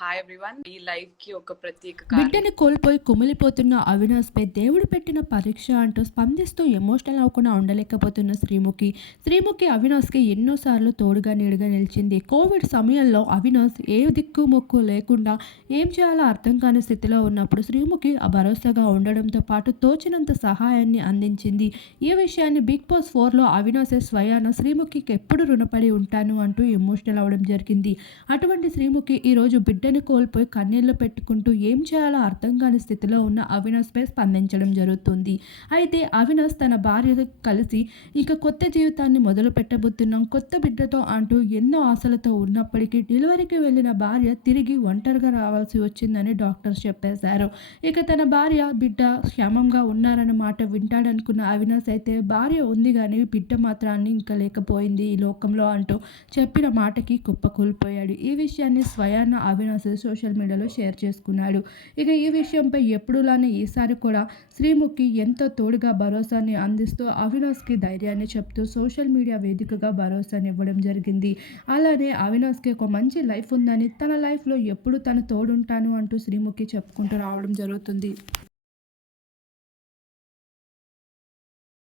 Hi everyone ఈ లైఫ్కి ఒక ప్రత్యేక కారణం బిడ్డని కోల్పోయి కుమిలిపోతున్న అవినాష్ పై దేవుడు పెట్టిన పరీక్ష అంటూ స్పందిస్తూ ఎమోషనల్ అవ్వకుండా ఉండలేకపోతున్న శ్రీముఖి. శ్రీముఖి అవినాష్కి ఎన్నోసార్లు తోడుగా నీడుగా నిలిచింది. కోవిడ్ సమయంలో అవినాష్ ఏ దిక్కు మొక్కు లేకుండా ఏం చేయాలో అర్థం కాని స్థితిలో ఉన్నప్పుడు శ్రీముఖి ఆ భరోసాగా ఉండడంతో పాటు తోచినంత సహాయాన్ని అందించింది. ఈ విషయాన్ని బిగ్ బాస్ ఫోర్లో అవినాశ్ స్వయాన శ్రీముఖికి ఎప్పుడు రుణపడి ఉంటాను అంటూ ఎమోషనల్ అవ్వడం జరిగింది. అటువంటి శ్రీముఖి ఈరోజు బిడ్డను కోల్పోయి కన్నీళ్ళు పెట్టుకుంటూ ఏం చేయాలో అర్థం కాని స్థితిలో ఉన్న అవినాష్పై స్పందించడం జరుగుతుంది. అయితే అవినాష్ తన భార్య కలిసి ఇక కొత్త జీవితాన్ని మొదలు పెట్టబోతున్నాం. కొత్త బిడ్డతో అంటూ ఎన్నో ఆశలతో ఉన్నప్పటికీ డెలివరీకి వెళ్ళిన భార్య తిరిగి ఒంటరిగా రావాల్సి వచ్చిందని డాక్టర్స్ చెప్పేశారు. ఇక తన భార్య బిడ్డ క్షేమంగా ఉన్నారన్న మాట వింటాడనుకున్న అవినాష్ అయితే భార్య ఉంది కానీ బిడ్డ మాత్రాన్ని ఇంకా లేకపోయింది ఈ లోకంలో అంటూ చెప్పిన మాటకి కుప్పకూలిపోయాడు. ఈ విషయాన్ని స్వయాన అవినాశ్ సోషల్ మీడియాలో షేర్ చేసుకున్నాడు. ఇక ఈ విషయంపై ఎప్పుడులానే ఈసారి కూడా శ్రీముఖి ఎంతో తోడుగా భరోసాని అందిస్తూ అవినాష్కి ధైర్యాన్ని చెప్తూ సోషల్ మీడియా వేదికగా భరోసాని ఇవ్వడం జరిగింది. అలానే అవినాష్కి ఒక మంచి లైఫ్ ఉందని తన లైఫ్లో ఎప్పుడు తన తోడుంటాను అంటూ శ్రీముఖి చెప్పుకుంటూ రావడం జరుగుతుంది.